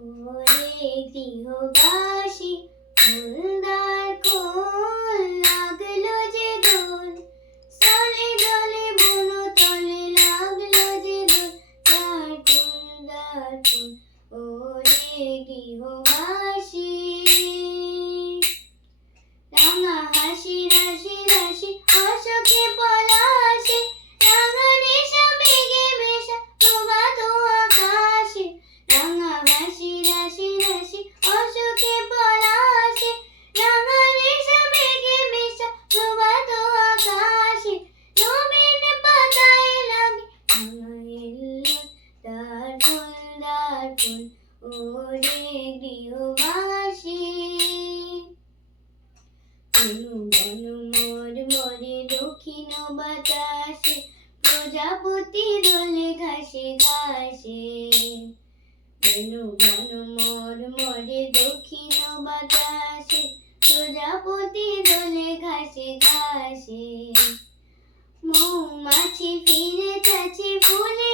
ওরে গৃহবাসী ফুলদার কোল লাগলো যে দোল স্থলে জলে বুনো তলে লাগলো যে দোল তার ফুলদার কোল ওরে গৃহবাসী রাঙা হাসি রাশি রাশি অশোকে পলাশে রাঙা নেশা মেঘে মেশা প্রভাত আকাশে রাঙা হাসি রাশি রাশি অশোকে পলাশে রাঙা নেশা মেঘে মেশা প্রভাত আকাশে নবীন পাতায় লাগে তার ফুল ওরে গৃহবাসী বন মোর মরে দক্ষিণ বাতাসে প্রজাপতি দোলে ঘাসে ঘাসে বন মোর মরে দক্ষিণ বাতাসে প্রজাপতি দোলে ঘাসে ঘাসে মৌমাছি ফিরে যাচ্ছে ফুলে